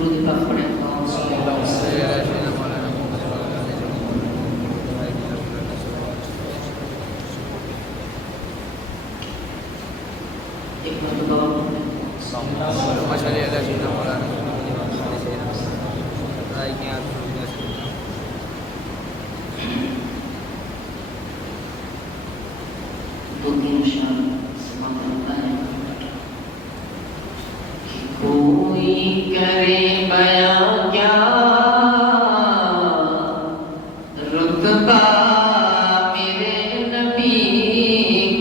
درود پاک پڑھیں اللہم صلی اللہ علیہ وسلم. ایک مرتبہ دو تین اشعار سماعت کرتا ہے. کوئی کرے بیاں کیا رتبہ میرے نبی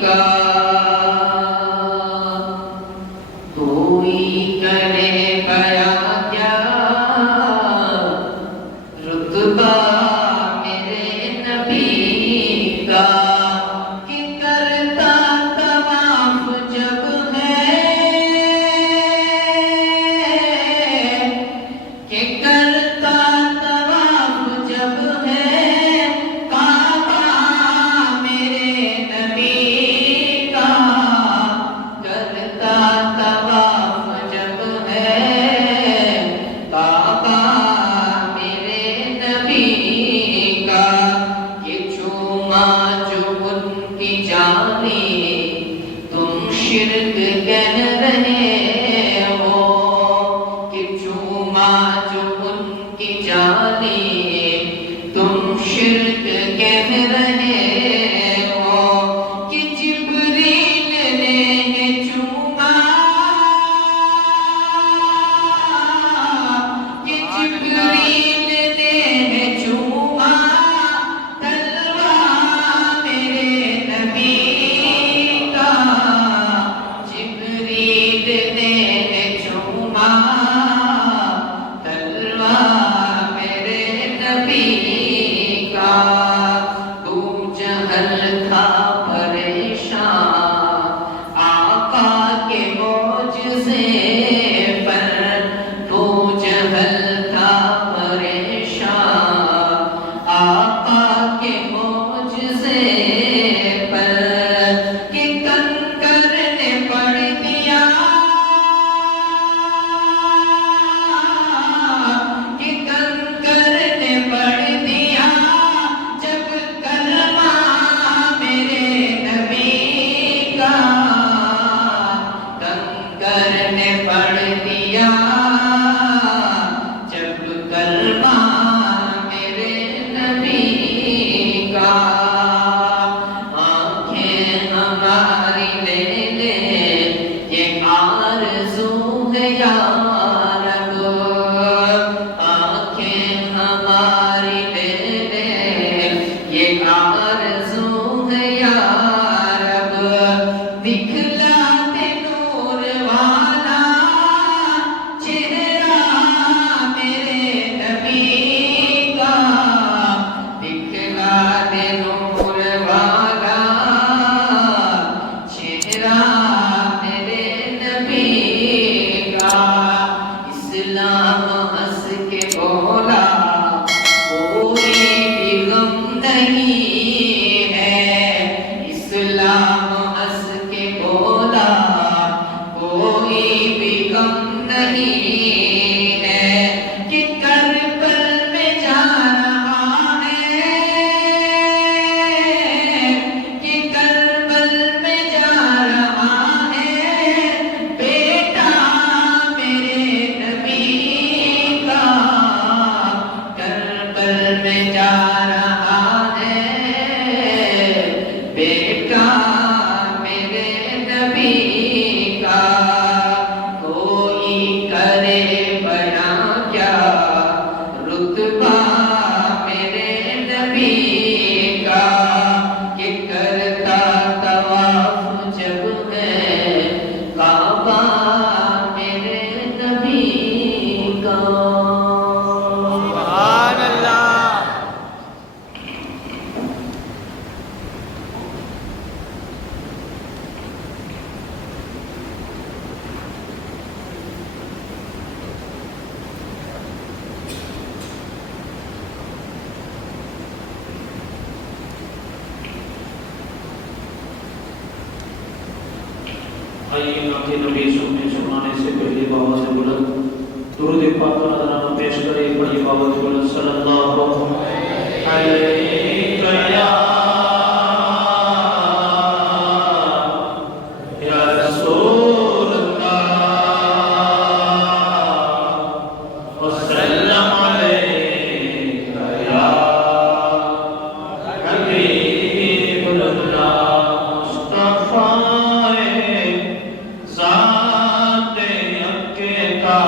کا، کوئی کرے بیاں کیا رتبہ میرے نبی کا، کہ کرتا طواف جب ہے، کہ کرتا طواف جب ہے کعبہ میرے نبی کا، کرتا طواف جب ہے کعبہ میرے نبی کا، کہ چوما جو ان کی جانی تم شرک کہہ رہے ہو، کہ چوما جو ان کی جانی تم شرک کہہ رہے ہو، کہ جبریل نے چوما، کہ جبریل نے چوما تلوار میرے نبی کا، جبریل نے چوما تلوار میرے نبی کا. تو جہل تھا پریشان آقا کے معجزے پر، تو جہل تھا پریشان آقا کے معجزے پر، کہ کنکر نے پڑھ دیا، کہ کنکر نے پڑھ دیا جب کلمہ میرے نبی کا، کنکر نے پڑھ دیا جب کلمہ میرے نبی کا. آنکھیں ہماری لے لے یہ آرزو ہے یا رب، آنکھیں ہماری لے لے یہ آرزو ہے یا رب، دکھلا دے نور والا چہرہ میرے نبی کا، دکھلا دے نور والا چہرہ میرے نبی کا. اسلام ہنس کے بولا کوئی بھی غم نہیں ہے، اسلام ہنس کے بولا کوئی بھی غم نہیں ہے، کہ کربل میں جا رہا ہے، کہ کربل میں جا رہا ہے بیٹا میرے نبی کا، کربل میں جا رہا ہے بیٹا میرے نبی کا. کوئی کرے بیاں کیا رتبہ میرے نبی کا، کہ کرتا طواف جب ہے کعبہ میرے نبی کا. سبحان اللہ. آئیے نعت نبی سننے سنانے سے پہلے بابا سے بلند درود پاک کا نذرانہ پیش کرے پڑھی باوت صلی اللہ علیہ یا رسول اللہ وسلم علیہ یا حبیب اللہ مصطفی ذات اکے کا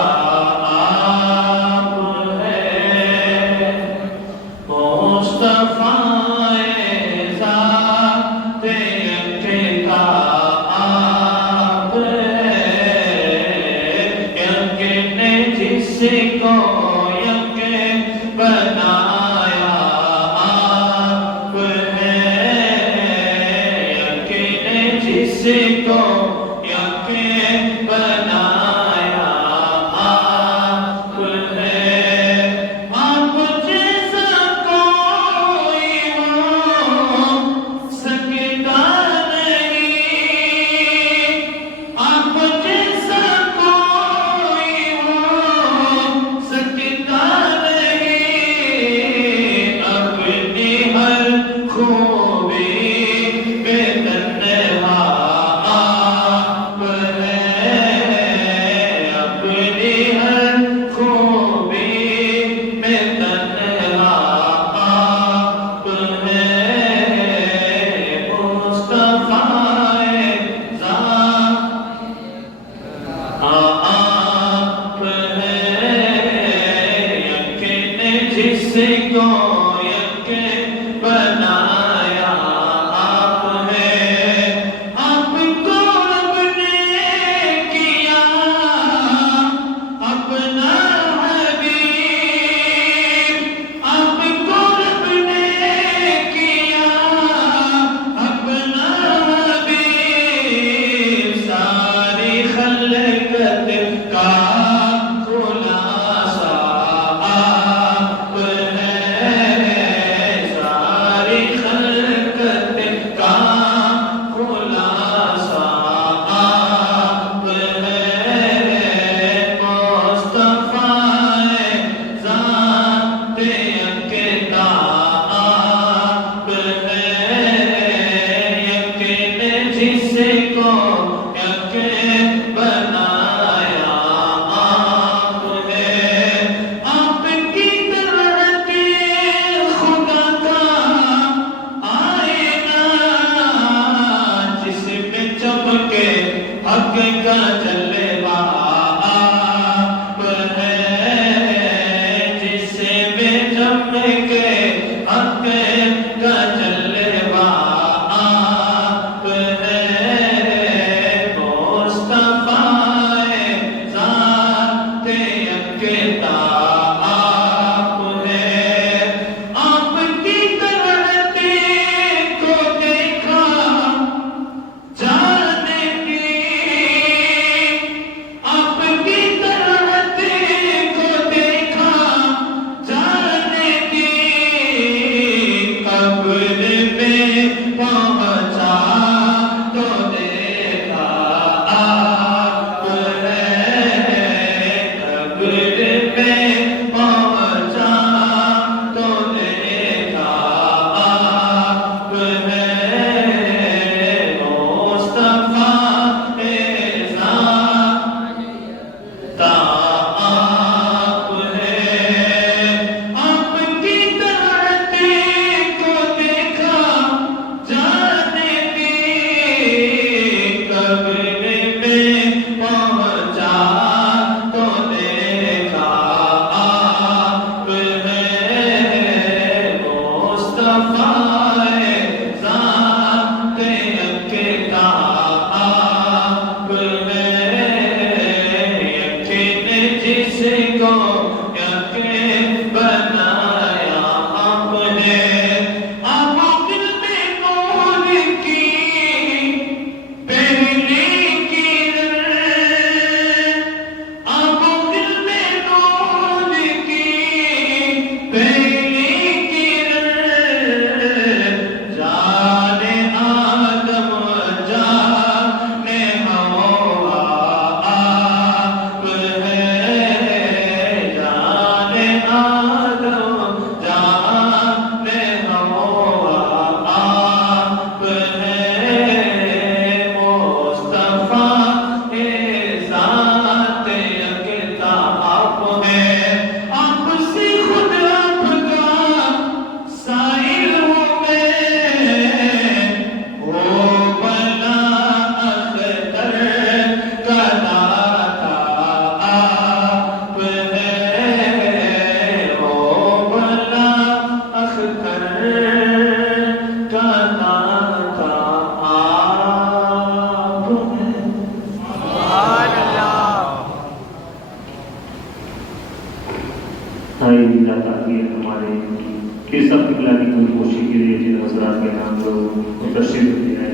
کہ سب قبلہ کی پوری کوشش کے لیے جن حضرات کے نام لوگ تشریف لے آئے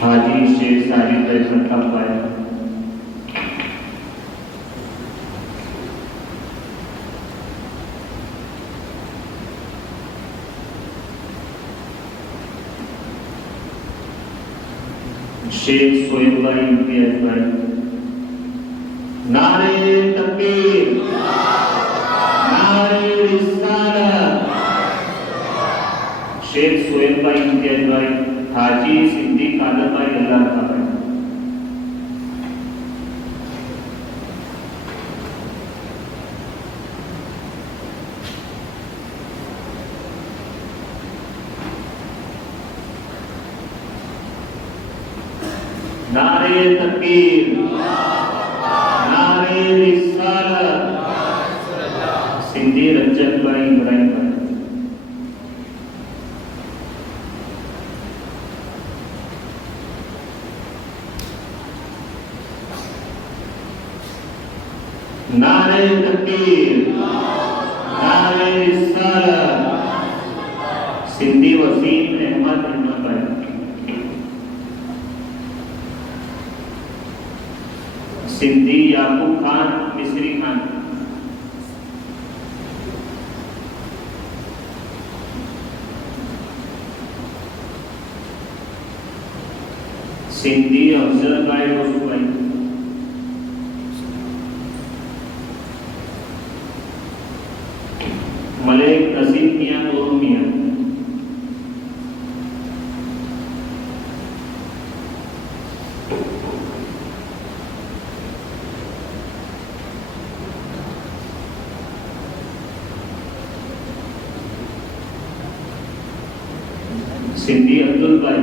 حاجی شیخ ساجد احمد ابائی، شیخ سہیل بھائی امتیاز بھائی، نعرہ تکبیر، نعرہ رسالت، شیخ سہیل بھائی امتیاز بھائی، حاجی صدیق عالم بھائی اللہ کا بھائی، نعرہ تکبیر، نعرہ رسالت، سندھی رجب بھائی ابراہیم بھائی، نعرہ تکبیر، نعرہ رسالت، سندھی وسیم احمد بھائی، سندھی یعقوب خان مصری خان، سندھی افضل بھائی روزو بھائی، ملک نصیب میاں نور میاں، سندھی عبدل بھائی،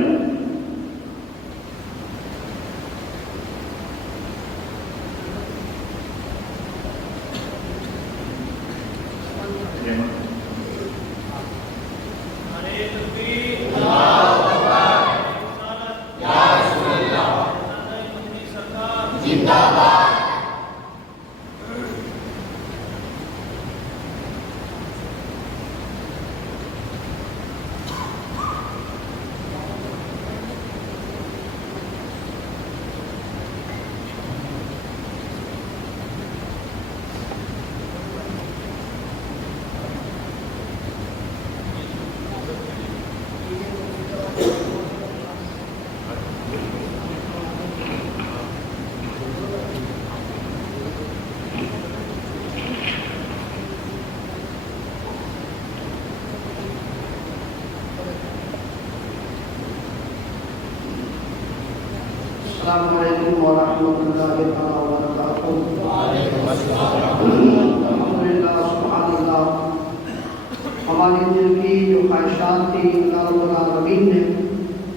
السلام علیکم ورحمۃ اللہ وبرکاتہ۔ الحمدللہ، سبحان اللہ، ہماری دل کی جو خواہشات تھی اللہ رب العالمین نے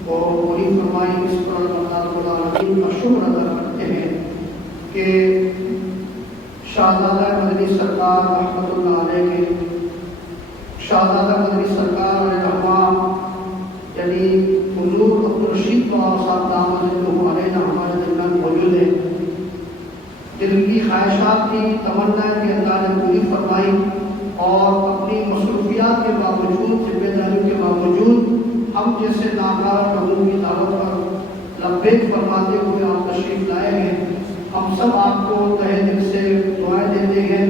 وہ پوری فرمائی۔ اس پر اللہ رب العالمین کا شکر ادا کرتے ہیں کہ شہزادہ مدنی سرکار رحمۃ اللہ علیہ کے شہزادہ مدنی سرکار رحمہ یعنی حضور عبدالرشید صاحب دامت علیہ ہمارے درمیان موجود ہے۔ دل کی خواہشات کی تمنا کہ اللہ نے پوری فرمائی اور اپنی مصروفیات کے باوجود، ذمہ داریوں کے باوجود ہم جیسے ناکار لوگوں کی دعوت پر لبیک فرماتے ہوئے آپ تشریف لائے ہیں۔ ہم سب آپ کو تہہ دل سے دعائیں دیتے ہیں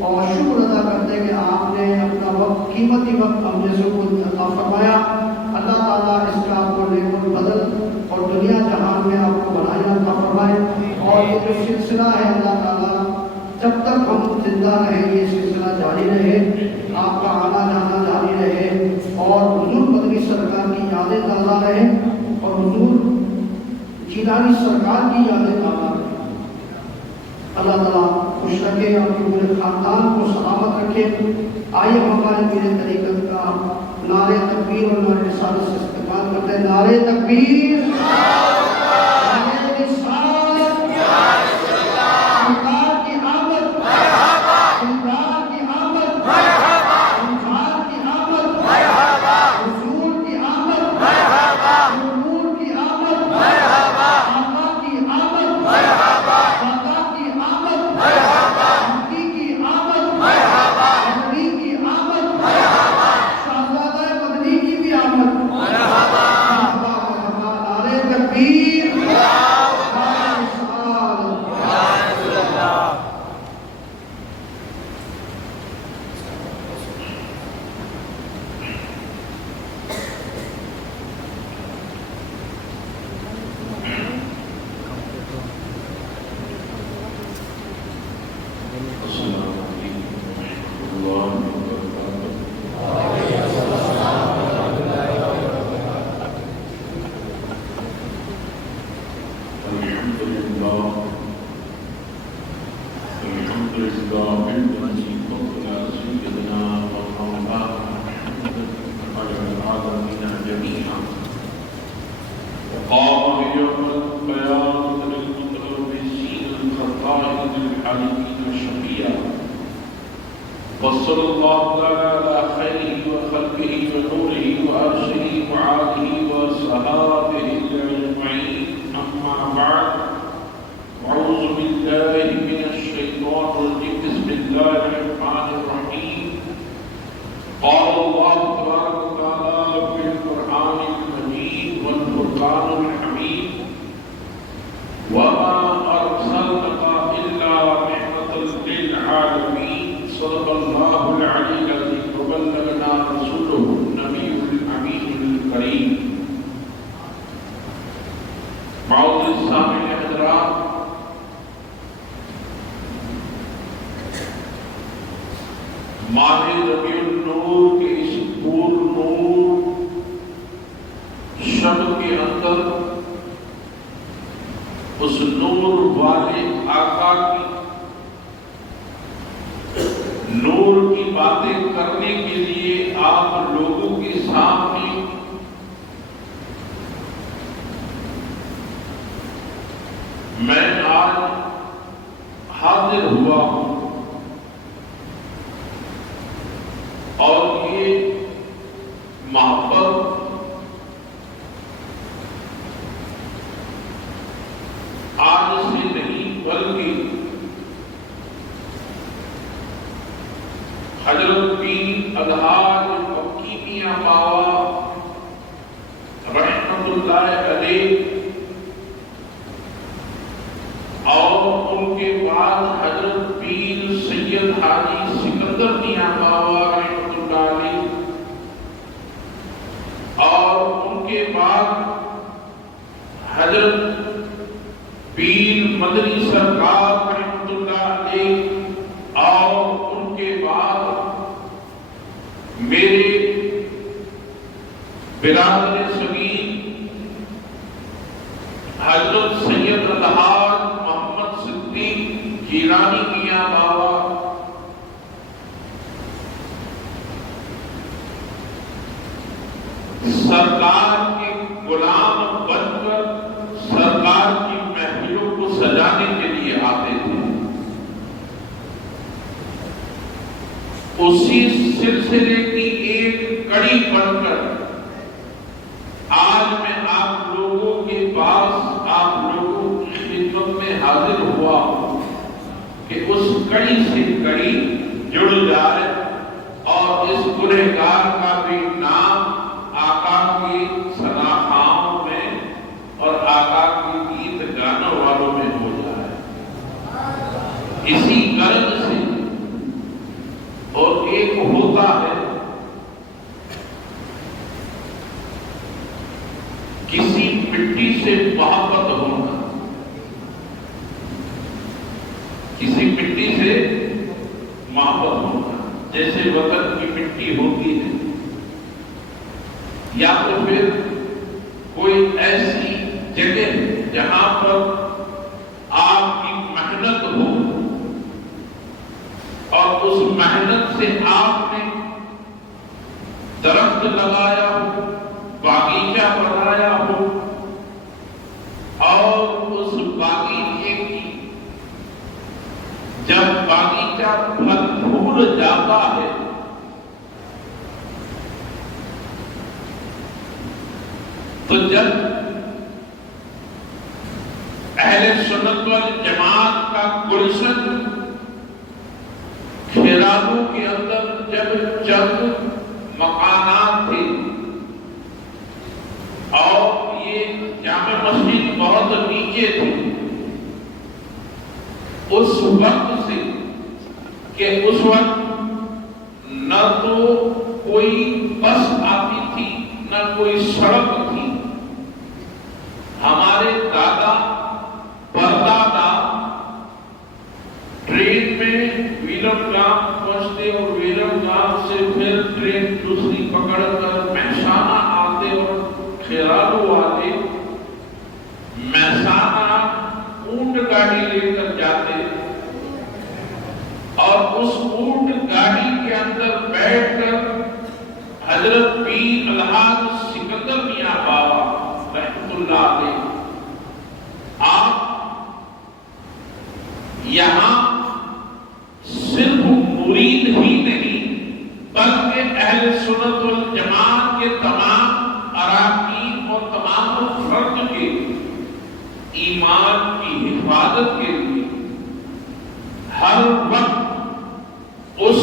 اور شکر ادا کرتے ہیں کہ آپ نے اپنا وقت، قیمتی وقت ہم جیسے کو عطا فرمایا۔ اللہ تعالیٰ اس کا آپ کو نعمت بدل اور دنیا جہان میں آپ کو بھلائی عطا فرمائے، اور یہ جو سلسلہ ہے اللہ تعالیٰ جب تک ہم زندہ رہیں یہ سلسلہ جاری رہے، آپ کا آنا جانا جاری رہے اور حضور مدنی سرکار کی یادیں تازہ رہیں اور حضور جیلانی سرکار کی یادیں تازہ رہیں۔ اللہ تعالیٰ خوش رکھے، آپ کے پورے خاندان کو سلامت رکھے۔ آئیے ہمارے میرے طریقت کا نعرہ تکبیر اور نعرہ رسالت سے استقبال کرتے ہیں۔ نعرہ تکبیر، نعرہ رسالت، سرکار کی آمد، سرکار کی آمد، سرکار کی آمد، حضور کی آمد، حضور کی آمد، آقا کی آمد، آقا کی آمد، نبی کی آمد، نبی کی آمد، لله الحمد لله الذي فضل سيدنا ومولانا محمد على العالمين جميعا وقام يوم القيامة للمتلبسين الخطائر الحالمين الشقيا وصلى الله تعالى على خيره وخلقه ونوره وأرشه وعاله وصحابه أجمعين أما بعد أعوذ بالله من الشيطان الرجيم بسم الله الرحمن الرحيم قال الله تبارك وتعالى في القرآن المجيد والفرقان الحميد وما أرسلناك إلا رحمة للعالمين صدق الله العلي العظيم وبلغنا رسوله النبي الأمين الكريم معزز السامعين حضرات ماہ ربیع النور کے اس پور نور شب کے اندر اس نور والے آقا کی نور کی باتیں کرنے کے لیے آپ لوگوں کے سامنے میں آج حاضر ہوا ہوں اور یہ محبت آج سے نہیں بلکہ حضرت پیر الحاج مکی میاں بابا رحمت اللہ علیہ اور ان کے بعد حضرت پیر سید حاجی سکندر میاں بابا رحمت اللہ علیہ اور ان کے بعد حضرت پیر مدنی سرکار رحمت اللہ علیہ اور ان کے بعد میرے برادر صغیر حضرت سید الحاج محمد صدیق جیلانی میاں بابا سرکار کے غلام بن کر سرکار کی محفلوں کو سجانے کے لیے آتے تھے. اسی سلسلے کی ایک کڑی بن کر آج میں آپ لوگوں کے پاس آپ لوگوں کی خدمت میں حاضر ہوا کہ اس کڑی سے کڑی جڑ جائے اور اس گنہگار کا بھی نام آقا کی صلاحاؤں میں اور آقا کی گیت گانے والوں میں ہو جائے. اسی غرض سے اور ایک ہوتا ہے کسی مٹی سے محبت ہونا, کسی مٹی سے محبت ہونا جیسے وطن کی مٹی ہوتی ہے, یا تو پھر کوئی ایسی جگہ جہاں پر آپ کی محنت ہو اور اس محنت سے آپ نے درخت لگایا ہو, باغیچہ بنایا ہو اور اس باغیچے کی جب باغیچہ پھل پھول جاتا ہے تو جب اہل سنت والجماعت کا گلشن کھیرانوں کے اندر جب چند مکانات تھے اور یہ جامع مسجد بہت نیچے تھی, اس وقت سے کہ اس وقت نہ تو کوئی بس آتی تھی نہ کوئی سڑک تھی, ہمارے دادا پردادا ٹرین میں ویلم گام پہنچتے اور ویلم گام سے پھر ٹرین دوسری پکڑ کر مہسانہ آتے اور کھیرالو آتے, مہسانہ اونٹ گاڑی لے کر جاتے اور اس اونٹ گاڑی کے اندر بیٹھ کر حضرت پیر الحاج سکندر میاں بابا رحمۃ اللہ علیہ آپ یہاں صرف مرید ہی نہیں بلکہ اہل سنت والجماعت کے تمام اراکین اور تمام فرد کے ایمان کی حفاظت کے لیے ہر وقت اس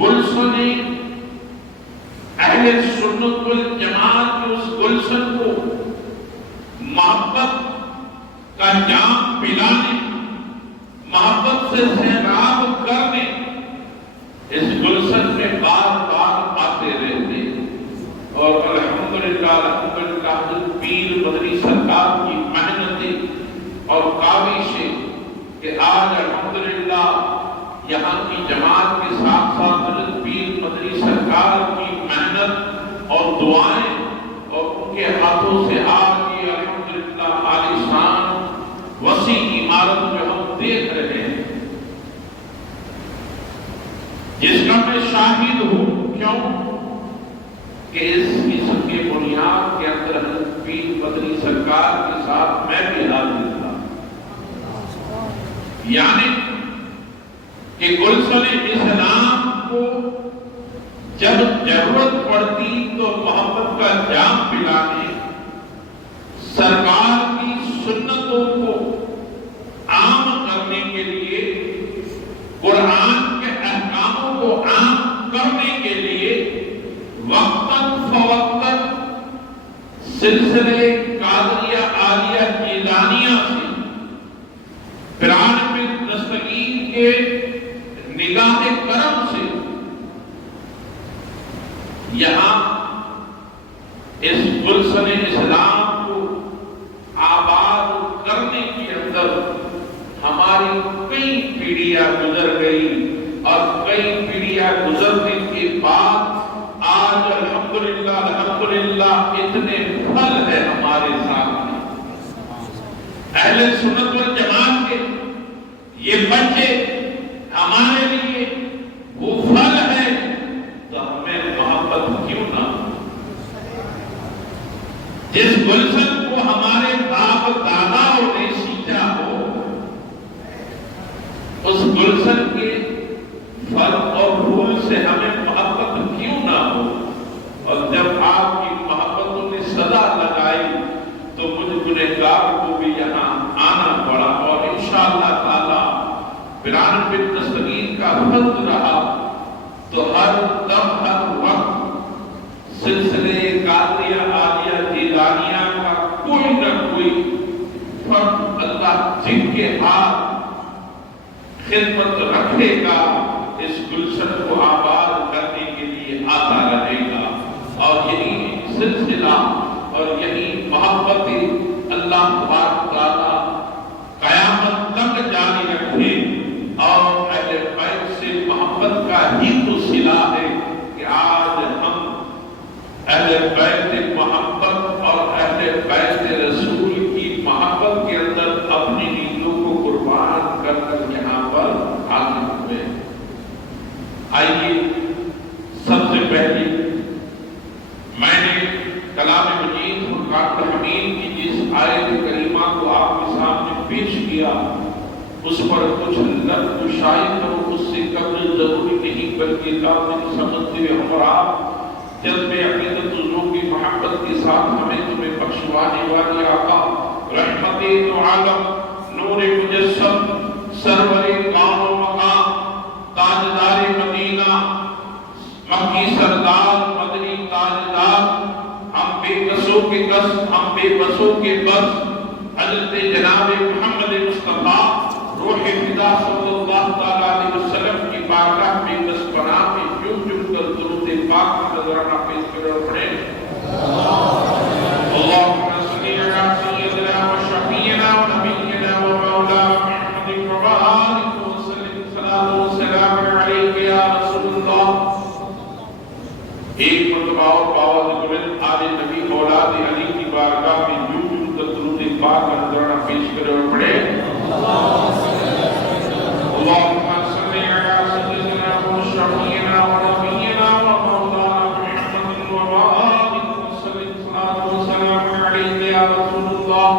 گلشن اہل سنت والجماعت کے اس گلشن کو محبت کا جام پلانے، محبت سے سیراب کرنے اس گلشن میں بار بار آتے رہتے اور الحمدللہ حضرت پیر مدنی سرکار کی محنتیں اور کاوشیں کہ آج الحمدللہ یہاں کی جماعت کے ساتھ ساتھ حضرت پیر مدنی سرکار کی محنت اور دعائیں اور ان کے ہاتھوں سے آج یہ الحمدللہ عالیشان وسیع عمارت جو ہم دیکھ رہے ہیں، جس کا میں شاہد ہوں، کیوں کہ اس قسم کے بنیاد کے اندر حضرت پیر مدنی سرکار کے ساتھ میں بھی حاضر تھا، یعنی کہ گلشن اسلام کو جب ضرورت پڑتی تو محبت کا جام پلانے، سرکار کی سنتوں کو عام کرنے کے لیے، قرآن کے احکاموں کو عام کرنے کے لیے وقتاً فوقتاً سلسلے قادریہ عالیہ جیلانیہ سے پیران پیر دستگیر کے نگاہ کرم سے یہاں اس گلشن اسلام کو آباد کرنے کے اندر ہماری کئی پیڑھیاں گزر گئی اور کئی پیڑھیاں گزرنے کے بعد آج الحمدللہ اتنے پھل ہے ہمارے سامنے۔ اہل سنت والجماعت کے یہ بچے ہمارے لیے وہ پھل ہے، تو ہمیں محبت کیوں نہ؟ جس گلشن کو ہمارے باپ داداؤں نے سینچا ہو، اس گلشن کے پھل اور پھول سے ہمیں محبت کیوں نہ ہو؟ اور جب آپ کی محبتوں نے صدا لگائی تو مجھ گنہگار کو بھی یہاں آنا پڑا، اور انشاءاللہ تعالی پیران پیر دستگیر کا فضل رہا تو ہر دم ہر وقت سلسلے قادریہ عالیہ جیلانیہ کا کوئی نہ کوئی فرد اللہ جن کے ہاتھ خدمت رکھے گا اس گلشن کو آباد کرنے کے لیے آتا رہے گا، اور یہی سلسلہ اور یہی محبت اللہ تبارک تعالی قیامت تک جاری رکھے، اور اہل بیت سے محبت کا ہی تو صلہ ہے کہ آج ہم اہل بیت محبت اور اہل بیت رسول کی محبت کے اندر اپنی نیتوں کو قربان کر کر یہاں پر حاضر ہوئے۔ آئیے سب سے پہلے میں نے کلام مجید فرقان الحمید کی جس آیت کریمہ کو آپ کے سامنے پیش کیا اس پر کچھ لفظ شاید کرو، اس سے قبل ضروری نہیں بلکہ لازم سمجھتے ہوئے ہم اور آپ جذب عقیدت حضور کی محبت کے ساتھ ہمیں تمہیں بخشوانے والے آقا رحمت دو عالم نور مجسم سرور کون و مقام تاجدار مدینہ مکی سردار مدنی تاجدار ہم بے کسوں کے کس ہم بے بسوں کے بس حضرت جناب محمد مصطفیٰ روح فدا صلی اللہ تعالیٰ علیہ وسلم کی بارگاہ میں دس پناہ میں جم جم کر درود پاک کا نذرانہ پیش کرے اور پڑھیں اللہم صلی علی سیدنا و شفیعنا و نبینا و مولانا محمد وبارک وسلم صلاۃ و سلام علیک یا رسول اللہ۔ ایک مرتبہ اور باوجود بلند آل نبی اولاد علی کی بارگاہ میں جم جم کر درود پاک کا نذرانہ پیش کرے اور پڑھیں اللهم صل على سيدنا وشفيعنا ونبينا ومولانا محمد وبارك وسلم صلاة وسلام عليك يا رسول الله.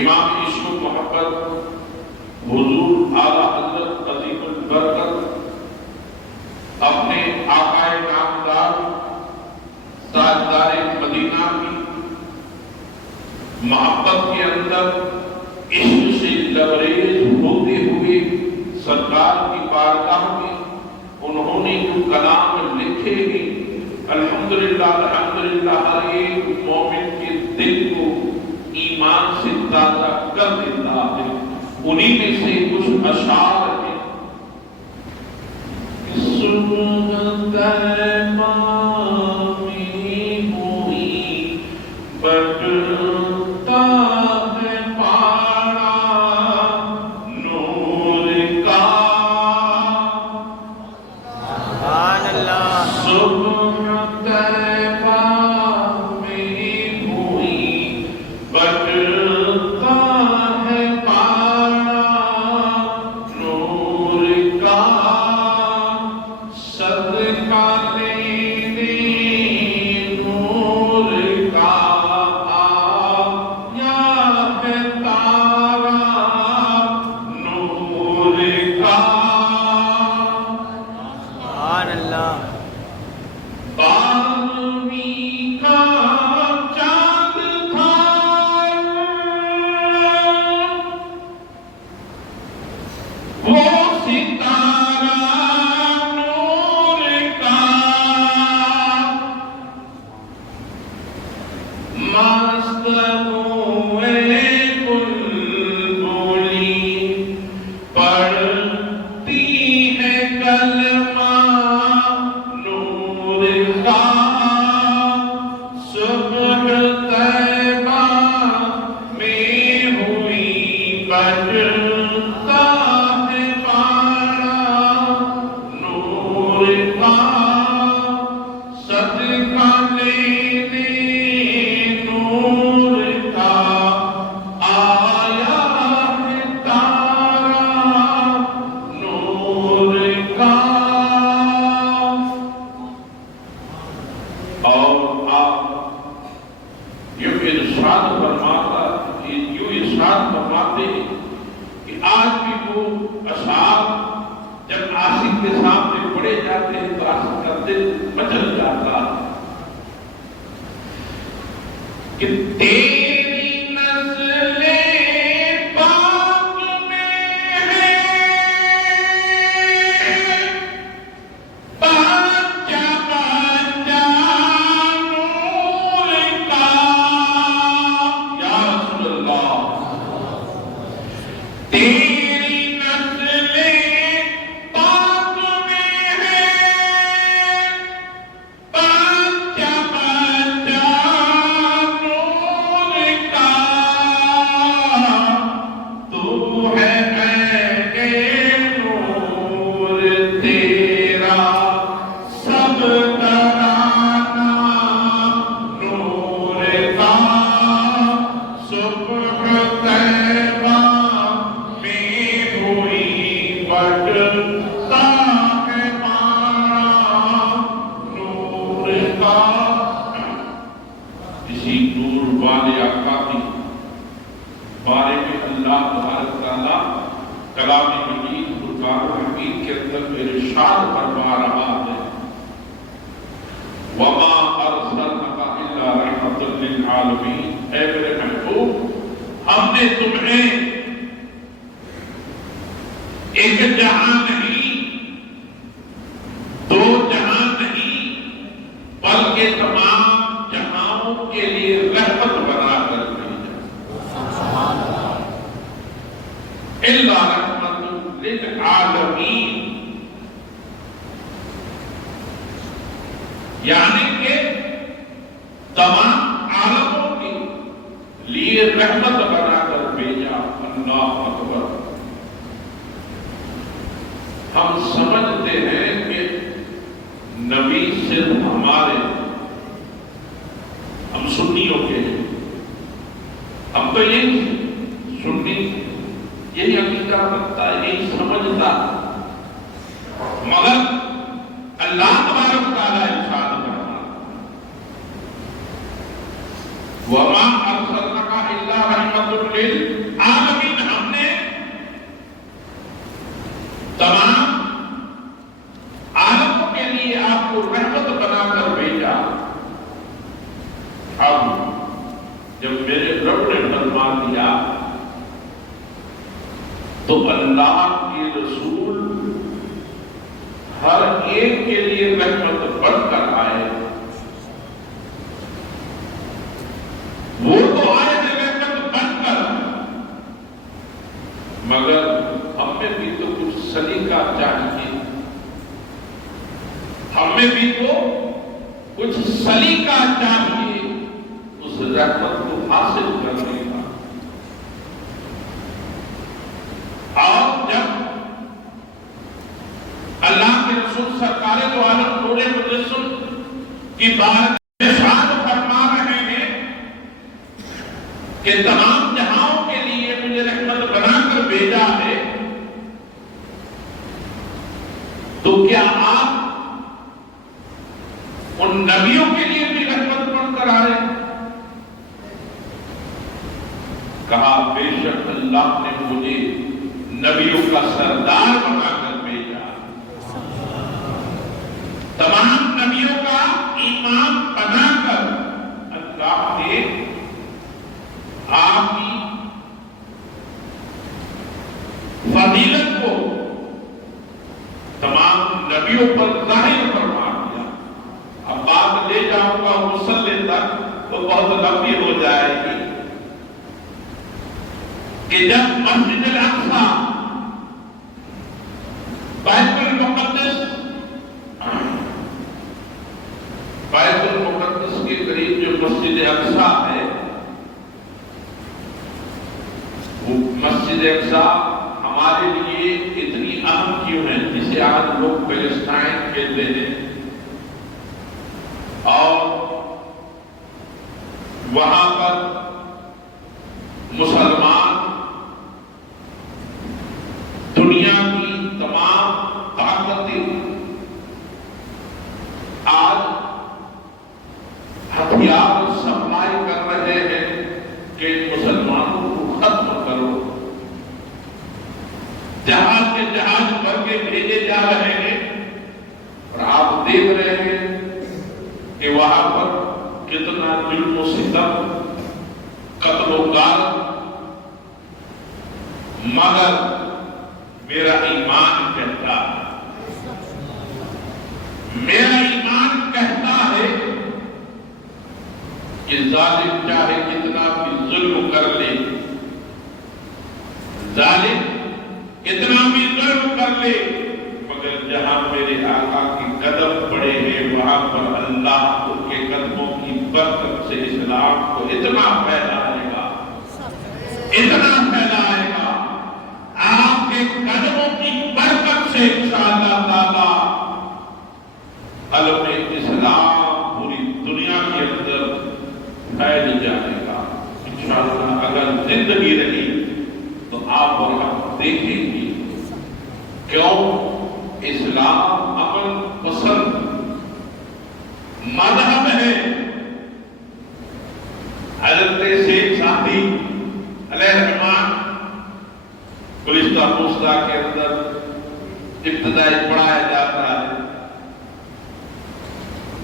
امام عشق و محبت حضور اعلیٰ حضرت عظیم البرکت اپنے آقا نامدار تاجدار مدینہ کی محبت کے اندر عشق سے لبریز ہوتے ہوئے سرکار کی بارگاہ میں انہوں نے جو کلام لکھے ہیں، الحمدللہ الحمدللہ ہر ایک مومن کے دل کو ایمان سے تازہ کر دیتا ہے. انہی میں سے کچھ اشعار ہیں. بٹتا ہے پاڑا نور کا سبحان اللہ. صبح طیبہ میں ہوئی بٹتا ہے پاڑا نور کا صدقہ لینے نور کا آیا ہے تارا نور کا. سبحان اللہ. بارہویں کا چاند تھا وہ ستارہ نور کا مست ہوئے بلبلی پڑھتی ہے کلمہ نور کا. صبح طیبہ میں ہوئی بجتا ہے پاڑا نور کا صدقہ لینے نور کا آیا ہے تارا نور کا. اور آپ یوں ارشاد فرماتے ہیں کہ آج بھی وہ اشعار جب عاشق کے سامنے پڑے جاتے ہیں تو عاشق کا دل مچل جاتا ہے کہ تیری نسل پاک میں ہے بچہ بچہ نور کا. یا رسول اللہ تیری نسل پاک میں ہے بچہ بچہ نور کا. تو ہے اے نور تیرا سب ترانہ نور کا. صبح طیبہ میں ہوئی بٹتا ہے پاڑا نور کا. اسی نور والے آقا کی بارے میں اللہ تبارک تعالیٰ کلام مجید فرقان حمید کے اندر ارشاد فرما رہا ہے وَمَا أَرْسَلْنَاكَ إِلَّا رَحْمَةً لِلْعَالَمِينَ. اے میرے محبوب، ہم نے تمہیں ایک جہاں نہیں، دو جہاں نہیں، بلکہ تمام جہانوں کے لیے رحمت بنا کر بھیجا. إِلَّا رَحْمَةً لِلْعَالَمِينَ، یعنی کہ تمام عالموں کے لیے رحمت بنا کر بھیجا. اللہ اکبر. ہم سمجھتے ہیں کہ نبی صرف ہمارے ہم سنیوں کے ہیں، تو یہی سنی یہی عقیدہ رکھتا ہے، یہی سمجھتا، مگر اللہ تبارک تعالیٰ ارشاد کرتا وَمَا أَرْسَلْنَاكَ إِلَّا رَحْمَةً لِلْعَالَمِينَ، ہم نے تمام عالموں کے لیے آپ کو رحمت بنا کر بھیجا۔ اب جب میرے رب نے فرما دیا تو اللہ کے رسول ہر ایک کے لیے رحمت بن کر آئے، وہ تو آئے تھے رحمت بن کر، مگر ہمیں بھی تو کچھ سلیقہ چاہیے، ہمیں بھی تو کچھ سلیقہ چاہیے اس رحمت کو حاصل کرنے کا۔ اور جب اللہ کے رسول سرکار دو عالم نور مجسم کی بات ارشاد فرما رہے ہیں کہ تمام جہاؤں کے لیے مجھے رحمت بنا کر بھیجا ہے، تو کیا آپ ان نبیوں کے لیے بھی رحمت بن کر آئے؟ کہا بے شک اللہ نے مجھے نبیوں کا سردار بنا کر بھیجا، تمام نبیوں کا امام بنا کر اللہ نے آپ کی فضیلت کو تمام نبیوں پر ظاہر فرما دیا۔ اب بات لے جاؤں گا مسلح تک تو بہت لمبی ہو جائے گی کہ جب مسجد الاقصی بیت المقدس کے قریب جو مسجد اقصی ہے، وہ مسجد اقصی ہمارے لیے اتنی اہم کیوں ہے، جسے آج لوگ پیلسٹائن کہتے ہیں، اور وہاں پر مسلمان دنیا کی تمام طاقتیں آج ہتھیار سپلائی کر رہے ہیں کہ مسلمانوں کو ختم کرو، جہاز کے جہاز بھر کے بھیجے جا رہے ہیں، اور آپ دیکھ رہے ہیں کہ وہاں پر کتنا ظلم و ستم، قتل و غارت، مگر میرا ایمان کہتا ہے، میرا ایمان کہتا ہے کہ ظالم چاہے کتنا بھی ظلم کر لے، ظالم کتنا بھی ظلم کر لے، مگر جہاں میرے آقا کے قدم پڑے ہیں وہاں پر اللہ ان کے قدموں کی برکت سے اسلام کو اتنا پھیلائے گا، اتنا پھیلائے گا، آپ کے قدموں کی برکت سے انشاءاللہ تعالی علم اسلام پوری دنیا کے اندر پھیل جائے گا انشاءاللہ۔ اگر زندگی رہی تو آپ وہاں دیکھیں گے، کیوں اسلام امن پسند مذہب ہے۔ حضرت شیخ سعدی علیہ الرحمن گلستہ پوستا کے اندر ابتدائی پڑھایا جاتا ہے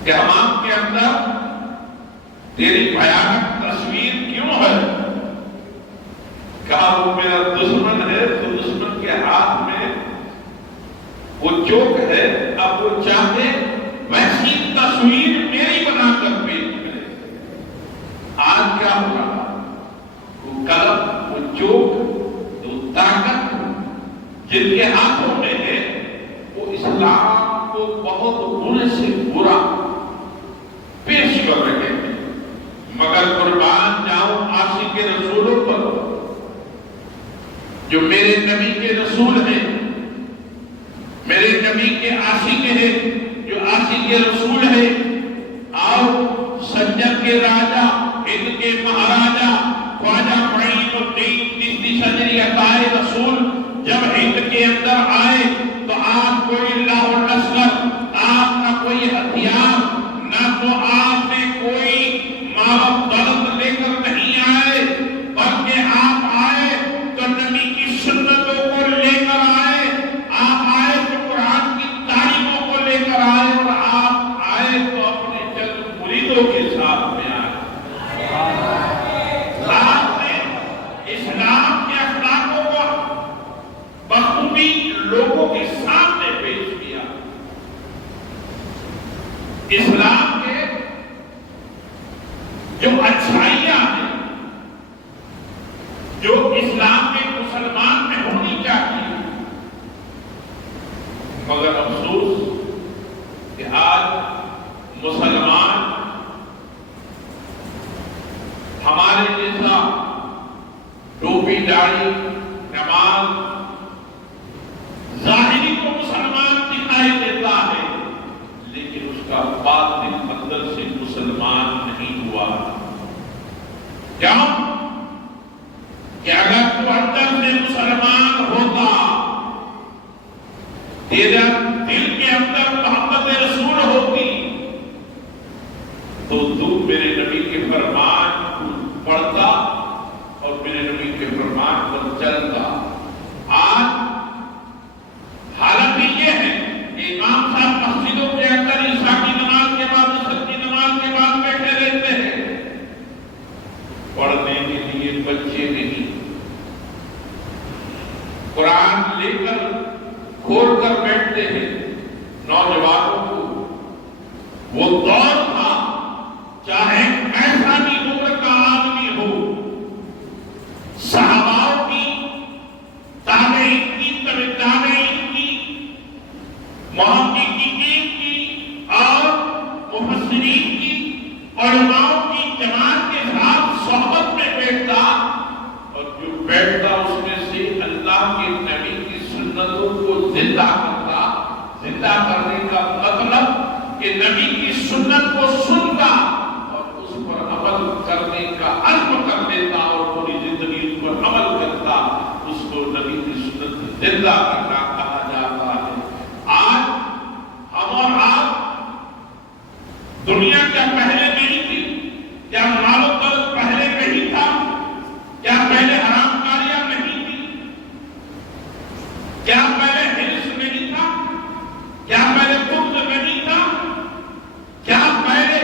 کہ حمام کے اندر تیری بھیانک تصویر کیوں ہے؟ کہا وہ میرا دشمن ہے، تو دشمن کے ہاتھ میں وہ چوک ہے، اب وہ چاہتے ویسی تصویر میری بنا کر پیش کرے۔ آج کیا ہو رہا؟ وہ قلم، وہ چوک، وہ طاقت جن کے ہاتھوں میں ہے، وہ اسلام کو بہت برے سے برا پیش کر رہے ہیں، مگر قربان جاؤں عاشق کے رسولوں پر جو میرے نبی کے رسول ہیں، میرے نبی کے عاشق ہیں، جو عاشق کے رسول ہیں، اور سجن کے راجہ، ہند کے مہاراجہ خواجہ اسلام کے جو اچھائیاں ہیں جو اسلام کے مسلمان میں ہونی چاہیے، مگر افسوس کہ آج مسلمان ہمارے جیسا ٹوپی داڑھی نماز ظاہری کو مسلمان دکھائی دیتا ہے، لیکن اس کا باطن اندر سے مسلمان نہیں ہوا۔ کیوں کہ اگر تو اندر سے مسلمان ہوتا، تیرا دل کے اندر محبت رسول ہوتی، تو میرے نبی کے فرمان پڑھتا اور میرے نبی کے فرمان پر چلتا۔ آج حالت یہ ہے کہ امام صاحب مسجدوں کے اندر عشاء کی نماز کے بعد عصر کی نماز کے بعد بیٹھے رہتے ہیں، پڑھنے کے لیے بچے نہیں، قرآن لے کر کھول کر بیٹھتے ہیں۔ نوجوانوں کو وہ دور تھا، چاہے ایسا بھی عمر کا آدمی ہو، صحاباؤں کی، تابعین کی، تابعین کی، محققین کی اور مفسرین کی، علماء کی جماعت کے ساتھ صحبت میں بیٹھتا، اور جو بیٹھتا اس میں سے اللہ کے نبی کی سنتوں کو زندہ کرتا۔ زندہ کرنے کا مطلب کہ نبی کی سنت کو سنتا اور اس پر عمل کرنے کا عزم کر دیتا اور پوری زندگی اس پر عمل کرتا، اس کو نبی کی سنت زندہ کرنا کہا جاتا ہے۔ آج ہم اور آپ دنیا کیا پہلے نہیں تھی؟ کیا مال و دولت پہلے نہیں تھا؟ کیا پہلے حرام کاریاں نہیں تھی؟ کیا پہلے ہرس نہیں تھا؟ کیا پہلے بغض نہیں تھا؟ کیا پہلے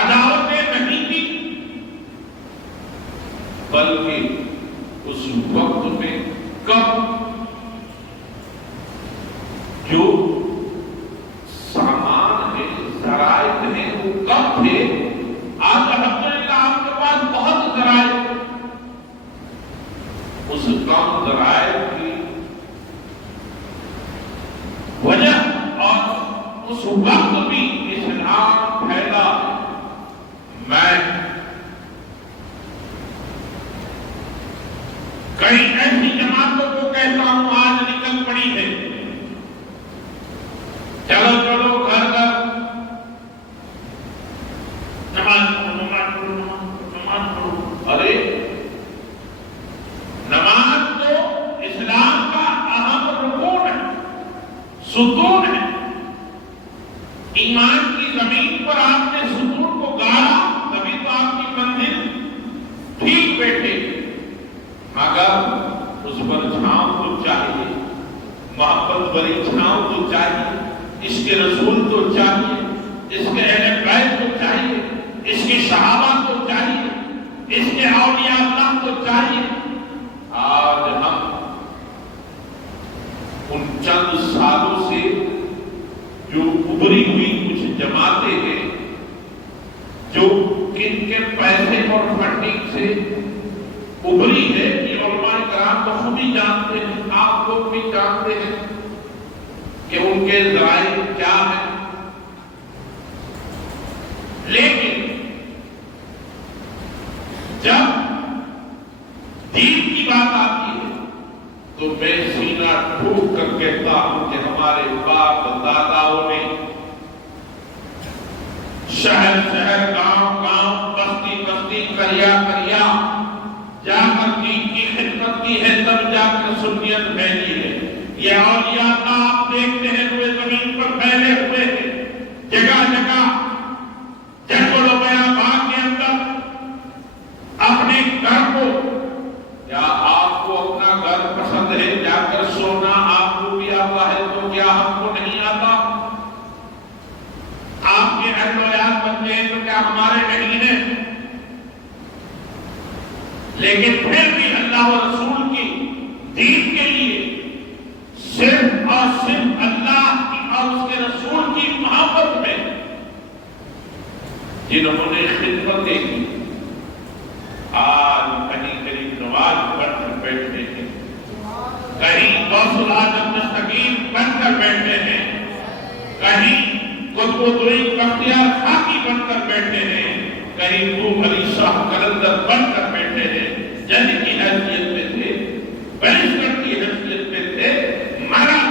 عداوتیں نہیں تھی؟ بلکہ اس وقت میں کب جو سامان ہے، ذرائع ہیں، وہ کم تھے۔ آج الحمدللہ آپ کے پاس بہت ذرائع، اس کم ذرائع کی وجہ اور اس وقت بھی اسلام پھیلا۔ میں کئی ایسی جماعتوں کو کہتا ہوں آج نکل پڑی ہے، چلو چلو گھر گھر نماز پڑھو، نماز پڑھو، نماز پڑھو۔ ارے نماز تو اسلام کا اہم رکن ہے، ستون ہے۔ ایمان کی زمین پر آپ نے ستون کو گاڑا، تبھی تو آپ کی منزل ٹھیک بیٹھے، مگر اس پر چھاؤں تو چاہیے، محبت بری چھاؤں تو چاہیے، اس کے رسول تو چاہیے، اس کے اہل بیت تو چاہیے، اس کے صحابہ تو چاہیے، اس کے اولیاء اللہ تو چاہیے۔ آج ہم ان چند سالوں سے جو ابھری ہوئی کچھ جماعتیں ہیں، جو کن کے پیسے اور فنڈنگ سے ابھری ہے، یہ علماء کرام تو خود ہی جانتے ہیں، آپ لوگ بھی جانتے ہیں کہ ان کے ذرائع کیا ہیں، لیکن جب دین کی بات آتی ہے تو میں سینہ ٹھوک کر کہتا ہوں کہ ہمارے باپ داداؤں نے شہر شہر، گاؤں گاؤں، بستی بستی، کریا کریا جا کر دین کی خدمت کی ہے، تب جا کر سنیت پھیلی ہے۔ یہ اولیاء اللہ آپ دیکھتے ہیں روئے زمین پر پھیلے ہوئے ہیں، جگہ جگہ جنگل و بیابان کے اندر اپنے گھر کو، کیا آپ کو اپنا گھر پسند ہے جا کر سونا؟ آپ کو بھی آتا ہے تو کیا ہم کو نہیں آتا؟ آپ کے اہل و عیال بنتے ہیں تو کیا ہمارے نہیں ہیں؟ لیکن پھر بھی اللہ و رسول کی دین کے لیے صرف اور صرف اللہ کی اور اس کے رسول کی محبت میں جنہوں نے خدمتیں کی آج کہیں کہیں نماز پڑھ کر بیٹھے ہیں، کہیں غوث العظم دستگیر بن کر بیٹھے ہیں، کہیں قطب الدین بختیار خاکی بن کر بیٹھے ہیں، کہیں تو علی شاہ کلندر بن کر بیٹھے ہیں، جج کی حیثیت میں تھے، بیرسٹر کی حیثیت میں تھے، مگر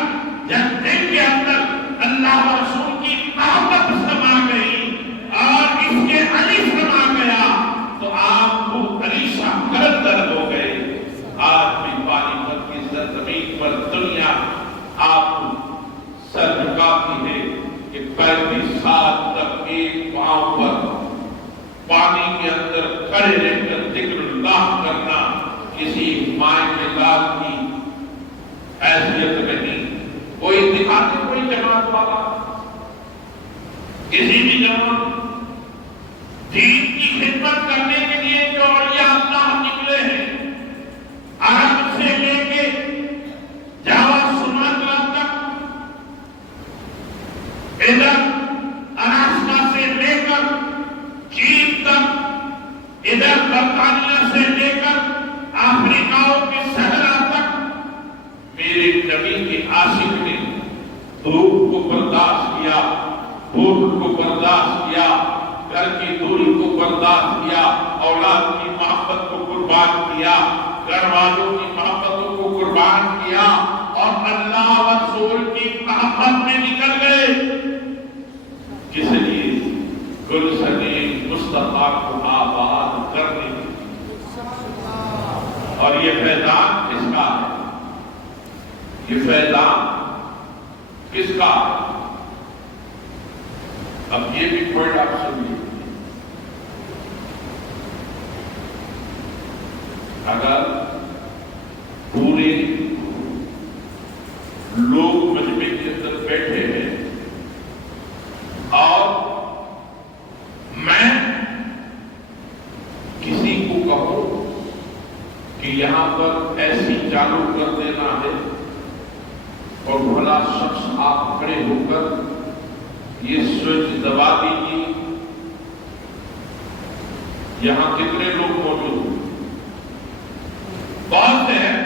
جب دل کے اندر اللہ و رسول کی محبت سما گئی اور اس کے علی سما گیا تو آپ کو علی شاہ کلندر ہو گئے۔ آج بھی پانی پت کی سرزمین پر دنیا آپ کو سر جھکاتی ہے کہ 35 سال تک ایک پاؤں پر پانی کے اندر کھڑے رہ کر ذکر اللہ کرنا کسی مائیں کے لال کی حیثیت نہیں۔ کوئی دکھاتے کوئی جماعت والا کسی بھی جماعت دین کی خدمت کرنے کے لیے جو اولیاء اللہ نکلے ہیں، عرب سے لے کے جاوا سماترا تک، ادھر الاسکا سے لے کر چین تک، ادھر برطانیہ سے لے کر افریقاؤں کے صحرا تک، میرے نبی کے عاشق نے دھوپ کو برداشت کیا، بھوک کو برداشت کیا، گھر کی دوری کو برداشت کیا، اولاد کی محبت کو قربان کیا، گھر والوں کی محبتوں کو قربان کیا اور اللہ و رسول کی محبت میں نکل گئے۔ کس لیے؟ گلشن مصطفیٰ کو آباد کرنے۔ اور یہ فیضان کس کا ہے؟ یہ فیضان کس کا ہے؟ اب یہ بھی پوائنٹ آپ سنیے، اگر پورے لوگ مجمع کے اندر بیٹھے ہیں اور میں کسی کو کہوں کہ یہاں پر ایسی چالو کر دینا ہے اور بھلا شخص آپ کھڑے ہو کر یہ سوئچ دبا دیجیے، یہاں کتنے لوگ موجود ہیں؟ بہت سے ہیں،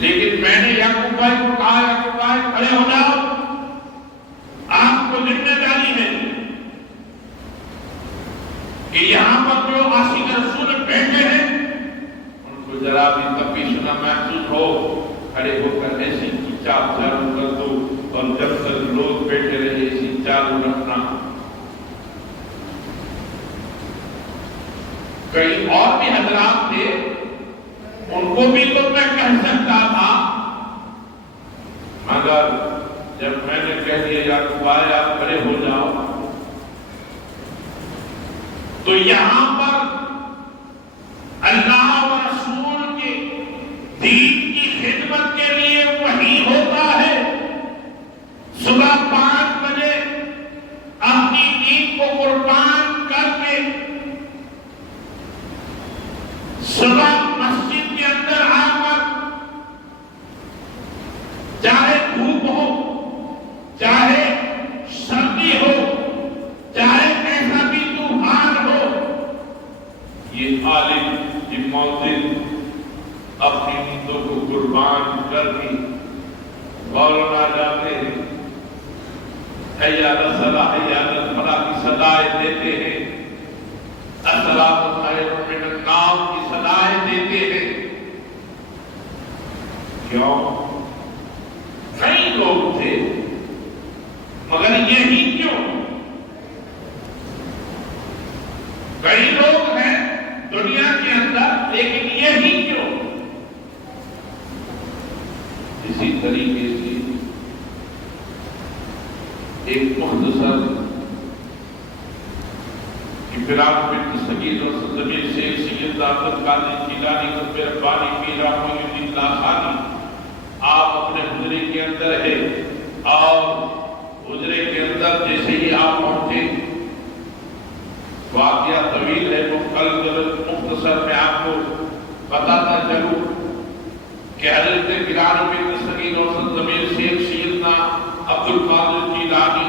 لیکن میں نے یعقوب بھائی کو کہا یعقوب بھائی کھڑے ہو جاؤ، آپ کو ذمہ داری ہے کہ یہاں پر جو عاشق رسول بیٹھے ہیں ان کو ذرا بھی تپیش نہ محسوس ہو، کھڑے ہو کر ایسی چاپ چالو کر دو اور جب تک لوگ بیٹھے رہے ایسی چالو رکھنا۔ کئی اور بھی حضرات تھے، ان کو بھی تو میں کہہ سکتا تھا، مگر جب میں نے کہہ دیا یعقوب بھائی آپ کھڑے ہو جاؤ تو یہاں پر اللہ و رسول کے دین کی خدمت کے لیے وحی ہوتا ہے۔ صبح 5 بجے اپنی نیند کو قربان کر کے صبح مسجد کے اندر آ کر چاہے دھوپ ہو، چاہے سردی ہو، چاہے ایسا بھی طوفان ہو، یہ عالم یہ موذن اپنی نیندوں کو قربان کر کے مولانا جاتے ہیں، حی علی الصلاۃ حی علی الفلاح کی صدائیں دیتے ہیں، الصلاۃ خیر من النوم کی صدائیں دیتے ہیں۔ کیوں؟ کئی لوگ تھے مگر یہی کیوں؟ کئی لوگ ہیں دنیا کے اندر لیکن یہی کیوں؟ اسی طریقے سے ایک مختصر انفراد بنت سگیر اور زمین سے سید احمد قادری جیلانی قطب ربانی پیر احمد الدین لاخانی آپ اپنے حجرے کے اندر ہے اور حجرے کے اندر جیسے ہی آپ پہنچے، واقعہ طویل ہے، مختصر میں آپ کو بتاتا چلوں کہ حضرت بلال بن سگیر اور زمین سے سیدنا عبد القادر جیلانی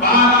12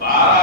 12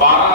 12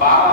12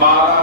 12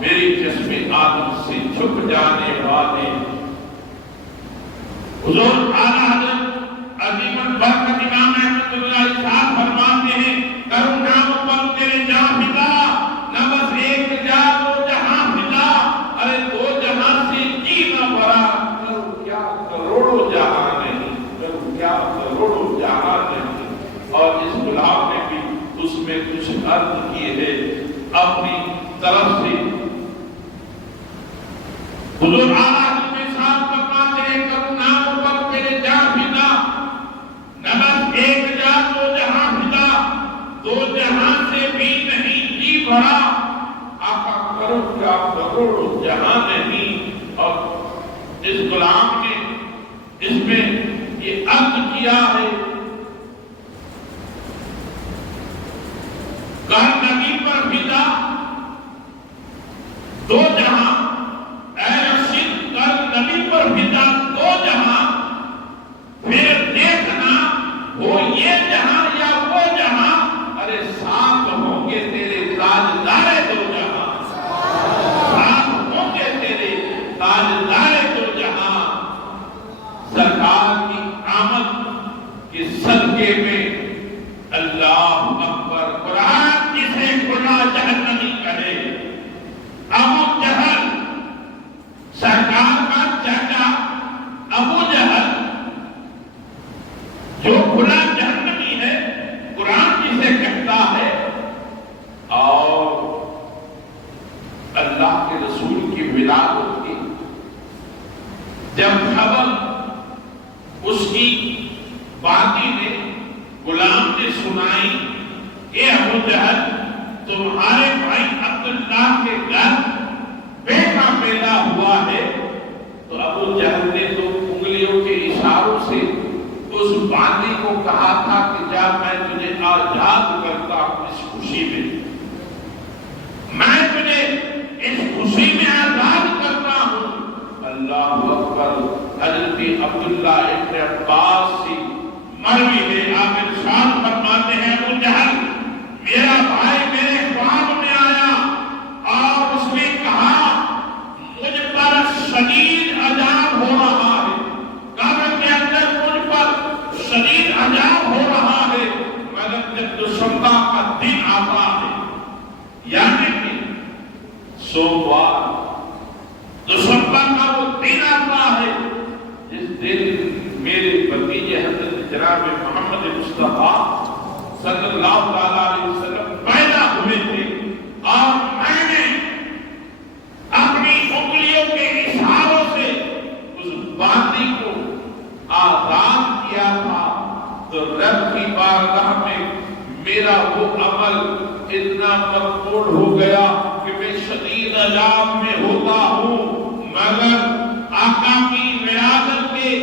میری جسم آدم سے چھپ جانے والے حضور اعلیٰ حضرت عظیم البرکت امام احمد اللہ ارشاد فرماتے ہیں کرونام پر تیرے جہاں فدا نہ بس ایک جا دو جہاں فدا ارے دو جہاں سے جی نہ بھرا کرو کیا کروڑوں جہاں نہیں کرو کیا کروڑوں جہاں نہیں اور اس غلام نے بھی اس میں کچھ عرض کیے ہیں اپنی طرف سے حضور اعلیٰ حضرت صاحب فرماتے ہیں کرونام پر تیرے جہاں فدا نہ بس ایک جا دو جہاں فدا دو جہاں سے بھی نہیں جی بھرا آقا کرو کیا کروڑوں جہاں نہیں اور اس غلام نے اس میں یہ عرض کیا ہے کر نبی پر فدا دو جہاں اے رشید کر نبی پر فدا دو جہاں پھر دیکھنا وہ یہ جہاں یا وہ جہاں ارے ساتھ ہوں گے تیرے تاجدار دو جہاں ساتھ ہوں گے تیرے تاجدار دو جہاں سرکار کی آمد کے صدقے میں اللہ اکبر قرآن جسے کھلا جہنمی کرے ابو جہل سرکار کا چاچا ابو جہل جو کھلا جہنمی ہے قرآن جسے کہتا ہے اور اللہ کے رسول کی ولادت کی جب خبر اس کی باقی نے غلام نے سنائی کہ ابو جہل تمہارے بھائی عبداللہ کے گھر بیٹا پیدا ہوا ہے تو ابو جہل نے تو انگلیوں کے اشاروں سے اس باندی کو کہا تھا کہ جا میں تجھے آزاد کرتا ہوں اس خوشی میں تجھے اس خوشی میں آزاد کرتا ہوں اللہ اکبر حضرت عبداللہ ابن عباس سے مروی ہے آپ ارشاد فرماتے ہیں ابو جہل میرا بھائی میرے خواب میں آیا اور اس نے کہا مجھ پر شدید عذاب ہو رہا ہے قبر کے اندر مجھ پر شدید عذاب ہو رہا ہے مگر جب دوشنبہ کا دن آتا ہے یعنی کہ سوموار دوشنبہ کا وہ دن آتا ہے جس دن میرے بھتیجے حضرت جناب محمد مصطفیٰ صلی اللہ علیہ وسلم پیدا ہوئے تھے اور میں نے اپنی انگلیوں کے اشاروں سے اس باندی کو آزاد کیا تھا تو رب کی بارگاہ میں میرا وہ عمل اتنا مقبول ہو گیا کہ میں شدید عذاب میں ہوتا ہوں مگر آقا کی ولادت کے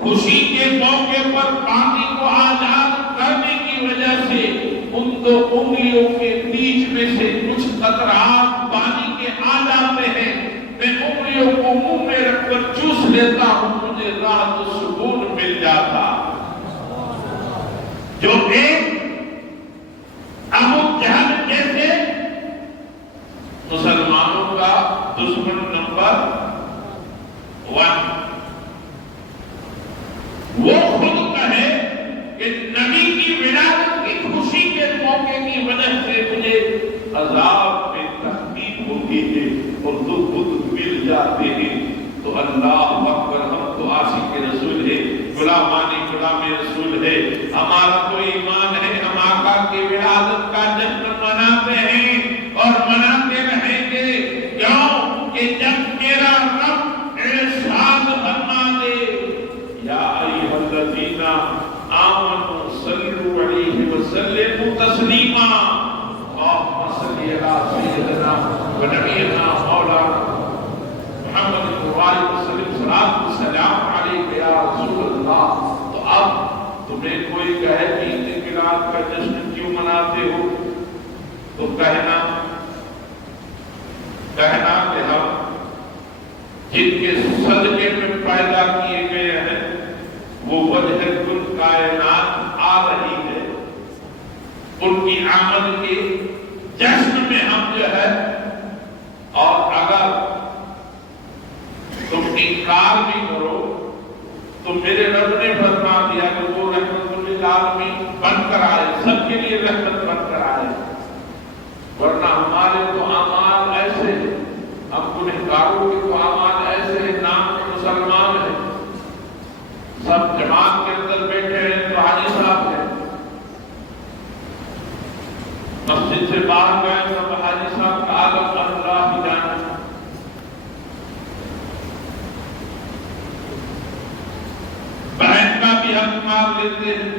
خوشی کے موقع پر باندی کو آزاد کرنے کی وجہ سے ان دو انگلیوں کے بیچ میں سے کچھ قطرات پانی کے آ جاتے ہیں میں انگلیوں کو منہ میں رکھ کر چوس لیتا ہوں مجھے راحت و سکون مل جاتا جو ایک ابو جہل جیسے مسلمانوں کا دشمن نمبر 1 وہ خود کہے کہ نبی کی ولادت کی خوشی کے موقع کی وجہ سے مجھے عذاب میں تکلیف ہوتی ہے اور دو خود مل جاتے ہیں تو اللہ اکبر ہم تو عاشق رسول ہے غلامان غلام رسول ہے ہمارا تو ایمان ہے ہم آقا کی ولادت کا جشن مناتے ہیں اور مناتے رہیں گے کیوں کہ جب میرا رب ارشاد فرما دے یا ایھا الذین آمنوا صلوا علیہ وسلموا تسلیما اللهم صل علی سیدنا و نبینا مولانا محمد وعلى وسلم صلاۃ و سلام علیک یا رسول اللہ تو اب تمہیں کوئی کہے کہ عید میلاد کا جشن کیوں مناتے ہو تو کہنا کہ ہم جن کے صدقے میں پیدا کیے گئے ہیں وہ وجہ کل کائنات آ رہی ہے ان کی آمد کے جشن میں ہم جو ہے اور انکار بھی کرو تو میرے رب نے فرما دیا کہ وہ رحمت للعالمین بن کر آئے، سب کے لیے رحمت بن کر آئے، ورنہ ہمارے تو اعمال ایسے، ہم گنہگاروں کے تو اعمال ایسے ہیں، نام کے مسلمان ہیں، سب جماعت کے اندر بیٹھے ہیں تو حاجی صاحب ہیں، مسجد سے باہر گئے تو حاجی صاحب کا عالم اللہ ہی جانا، بہن کا بھی حق مار لیتے ہیں،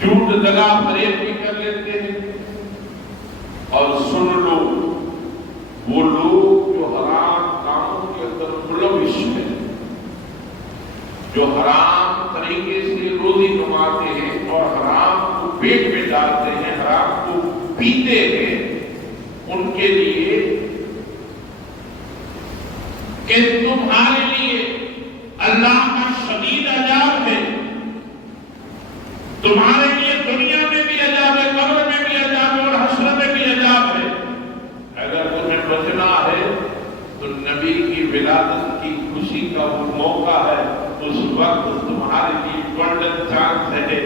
جھوٹ دگا فریب بھی کر لیتے ہیں، اور سن لو وہ لوگ جو حرام کاموں کے اندر ملوث ہیں، جو حرام طریقے سے روزی کماتے ہیں اور حرام کو پیٹ میں ڈالتے ہیں، حرام کو پیتے ہیں، ان کے لیے کہ تمہارے لیے اللہ کا شدید عذاب ہے، تمہارے لیے دنیا میں بھی عذاب ہے، قبر میں بھی عذاب ہے اور حشر میں بھی عذاب ہے۔ اگر تمہیں بچنا ہے تو نبی کی ولادت کی خوشی کا وہ موقع ہے، اس وقت تمہارے لیے گولڈن چانس ہے،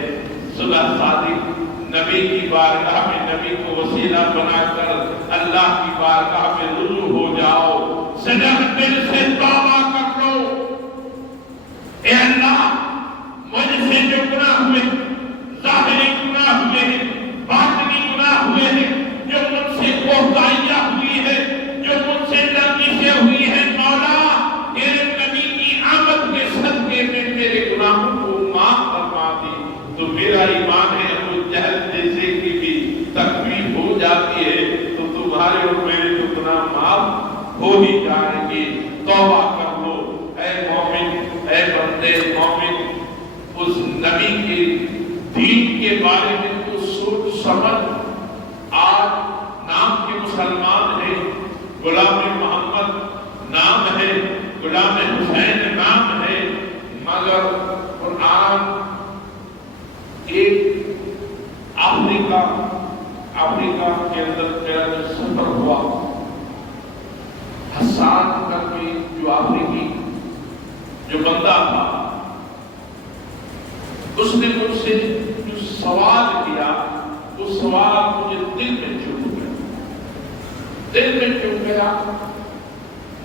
صلح صادق نبی کی بارگاہ میں نبی کو وسیلہ بنا کر اللہ کی بارگاہ میں رجوع ہو جاؤ، سجدہ دل سے توبہ کر لو، اے اللہ مجھ سے جو گناہ ہوئے، ظاہری گناہ ہوئے ہیں، باطنی گناہ ہوئے ہیں، جو مجھ سے کوتاہیاں ہوئی ہے، جو مجھ سے لغزشیں ہوئی ہیں، مولا تیرے نبی کی آمد کے صدقے میں تیرے گناہوں کو معاف فرما دی، تو میرا ایمان ہے وہ جہل جیسے کی بھی تکلیف ہو جاتی ہے تو تمہارے اور میرے تو گناہ معاف ہو ہی جائیں گے۔ توبہ کر لو اے مومن، اے بندے مومن، اس نبی کے دین کے بارے میں تو سوچ سمجھ۔ آج نام کے مسلمان ہیں، غلام محمد نام ہے، غلام حسین نام ہے، مگر قرآن ایک افریقہ کے اندر سفر ہوا، حسان کر کے جو افریقی جو بندہ تھا، اس نے مجھ سے جو سوال کیا، وہ سوال مجھے دل میں چپ گیا،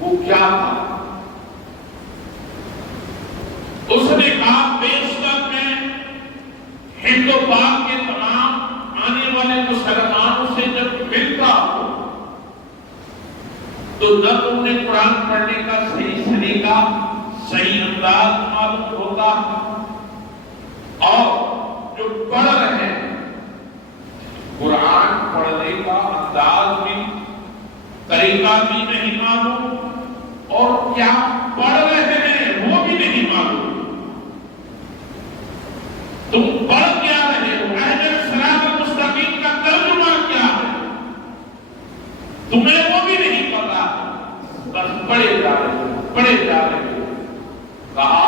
وہ کیا تھا؟ اس نے کہا بیشتر میں ہند و پاک کے تمام آنے والے مسلمانوں سے جب ملتا ہوں تو نہ انہیں قرآن پڑھنے کا صحیح طریقہ، صحیح انداز معلوم ہوتا، اور جو پڑھ رہے ہیں قرآن پڑھنے کا انداز بھی، طریقہ بھی نہیں معلوم، اور کیا پڑھ رہے ہیں وہ بھی نہیں معلوم۔ تم پڑھ کیا رہے ہو؟ اہدنا الصراط المستقیم کا ترجمہ کیا ہے؟ تمہیں وہ بھی نہیں پتا، بس پڑھے جا رہے ہو۔ کہا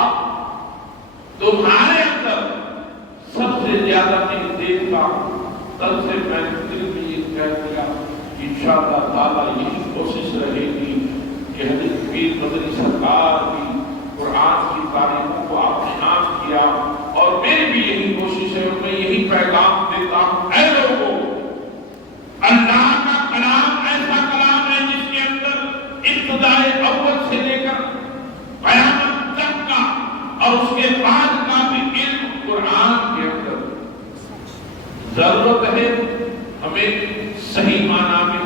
تمہارے اندر سب سے زیادہ میں دیکھتا ہوں، تب سے میں دل میں یہ کہہ دیا کہ انشاءاللہ تعالیٰ یہی کوشش رہے گی کہ حضرت پیر مدنی سرکار کی قرآن کی تعلیموں کو آپ نے عام کیا، اور میری بھی یہی کوشش ہے، میں یہی پیغام دیتا ہوں، اے لوگوں، اللہ کا کلام ایسا کلام ہے جس کے اندر ابتدائے اول سے لے کر قیامت تک کا اور اس کے بعد کا بھی علم قرآن کے اندر۔ ضرورت ہے ہمیں صحیح معنی میں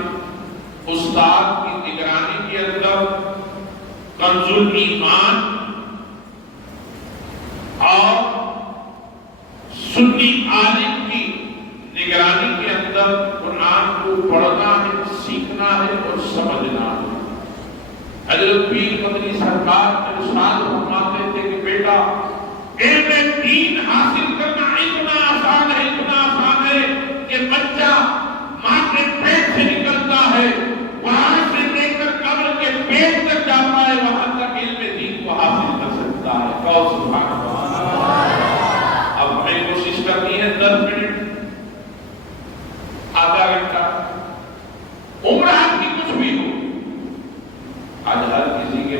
استاد کی نگرانی کے اندر کنز الایمان اور سنی عالم کی نگرانی کے اندر قرآن کو پڑھنا ہے، سیکھنا ہے اور سمجھنا ہے۔ حضرت پیر مدنی سرکار ارشاد فرماتے تھے کہ بیٹا علم دین حاصل کرنا اتنا آسان ہے کہ بچہ ماں کے پیٹ سے نکلتا ہے، وہاں سے لے کر قبر کے پیٹ تک جاتا ہے، وہاں تک علم دین کو حاصل کر سکتا ہے۔ کہو سبحان اللہ۔ اب ہمیں کوشش کرنی ہے 10 منٹ، آدھا گھنٹہ، عمر آپ کی کچھ بھی ہو، آج ہر کسی کے